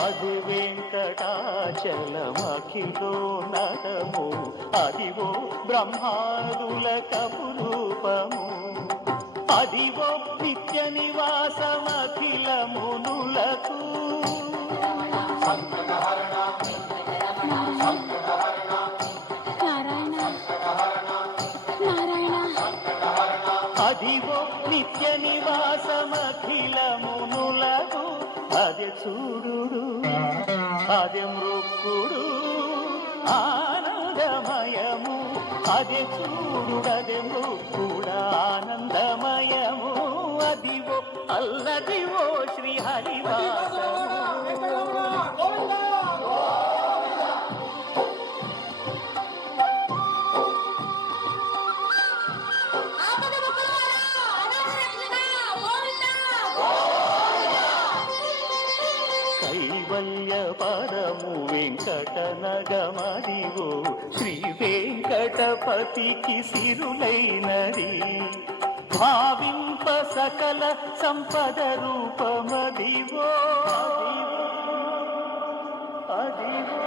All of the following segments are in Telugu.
అది వెంకటాచలమఖిలో నటము అదివో బ్రహ్మాదుల కపురూపము. అదివో నిత్య నివాసమఖిల మునులకు. నారాయణ. నారాయణ అదివో నిత్య నివాసమఖిల మునులకు అదే చూడు అదే మృక్కుడు ఆనందమయము. అదే చూడు అదే మృక్కుడు ఆనందమయము. అదివో అల్లదివో శ్రీహరివాసము పతికి సిరులైనది. భావింప సకల సంపద రూపమదివో. అదివో.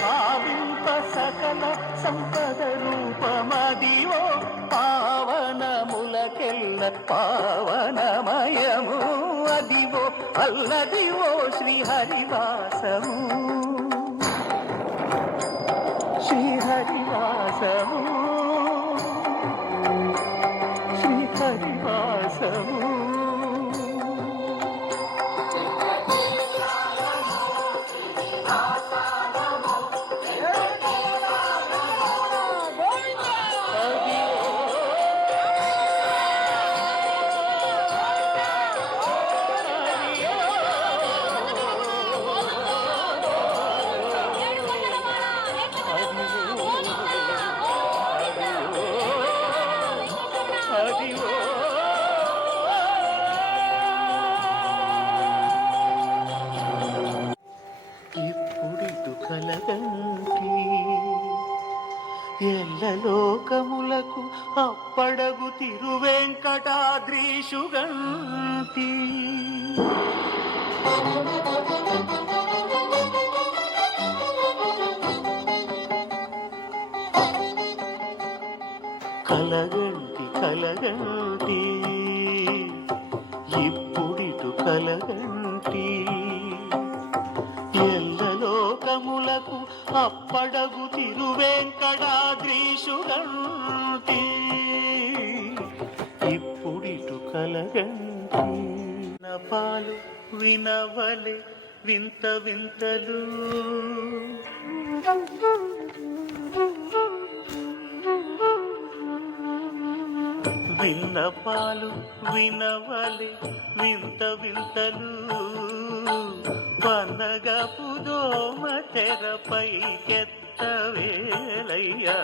భావింప సకల సంపద రూపమదివో. పావనములకెల్ల పావనమయము. అల్లదివో అల్లదివో శ్రీహరివాసము. శ్రీహరివాసము. కలగంటి. ఇప్పుడిటు కలగంటి. ఎల్లలోకములకు అప్పడగు తిరువెంకటాద్రీషుగంటి. ఇప్పుడిటు కలగంటి. నపాలు వినవలే వింత వింతలు. విన్నపాలు వినవలి వింత వింతలు. పన్నగపు దోమ తెరపై కెత్తవేలయ్యా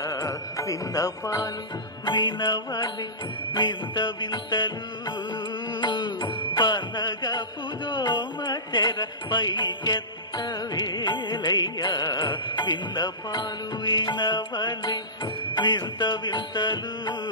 విన్నపాలు వినవలి వింత వింతలు. పన్నగపు దోమ తెరపై కెత్తవేలయ్యా విన్నపాలు వినవలి వింత వింతలు.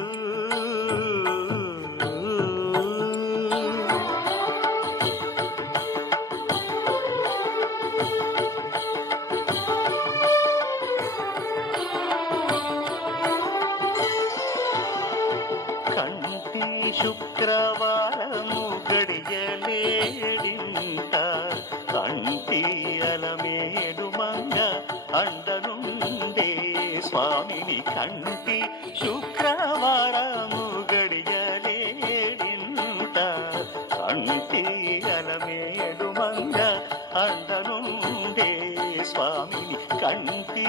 గడియలేడింత కంటి అలమేడు మంగ అండనుండే స్వామిని కంటి శుక్రవారము గడియలేడింత. కంటి అలమేడు మంగ అండనుండే స్వామిని కంటి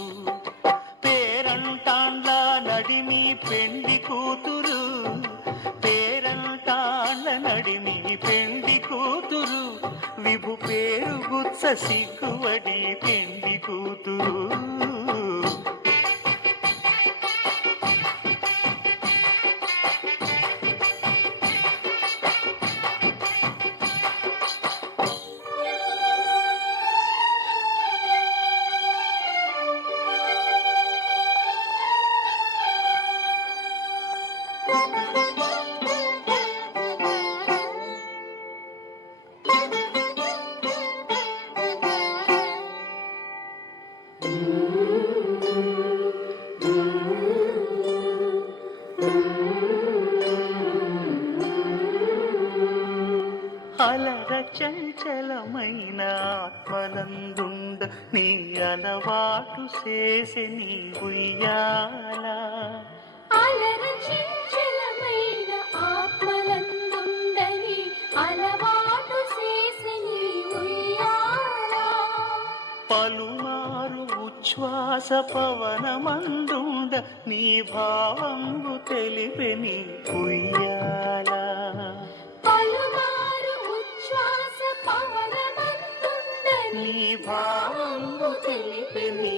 పెండి కూతురు విభు పేరు గుత్స సిగ్గువడి పెండి కూతురు. చేసే నీ ఉయ్యాల అలర చంచలమైన ఆత్మలందుండని అలవాటు చేసని ఉయ్యాల పలుమారు ఉచ్ఛ్వాస పవనమందుండ నీ భావంబు నీ ఉయ్యాల భావంబు తెలిపే నీ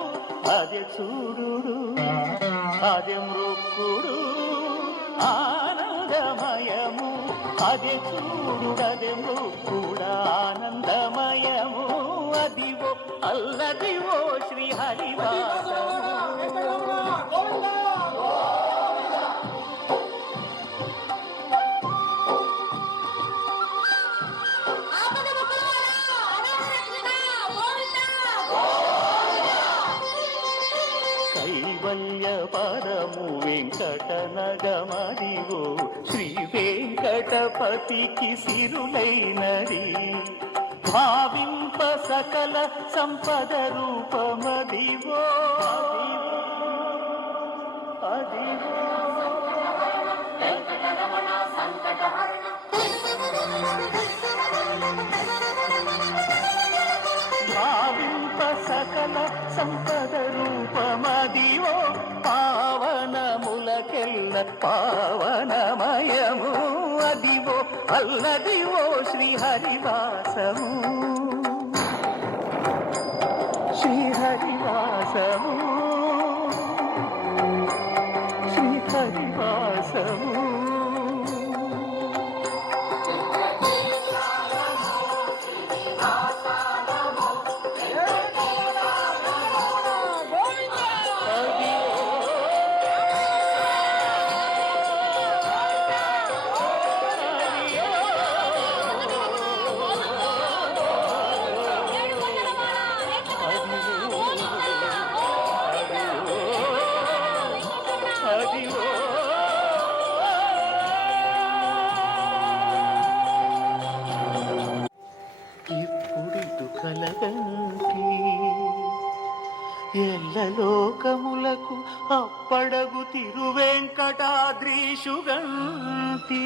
అదే చూడు అదే మృక్కుడు ఆనందమయము. అదే చూడు అదే మృక్కుడు ఆనందమయము. అదివో అల్లదివో శ్రీహరివా పతికి సిరులైనది. భావింప సకల సంపద రూపమదివో. అదివో. భావింప సకల సంపద రూపమదివో. పావనములకెల్ల పావనమయము. అల్లదివో అల్లదివో శ్రీహరివాసము. శ్రీహరివాసము. శ్రీహరివాసము. అదివో లోకములకు అప్పడగు తిరువెంకటాద్రీషుగంటి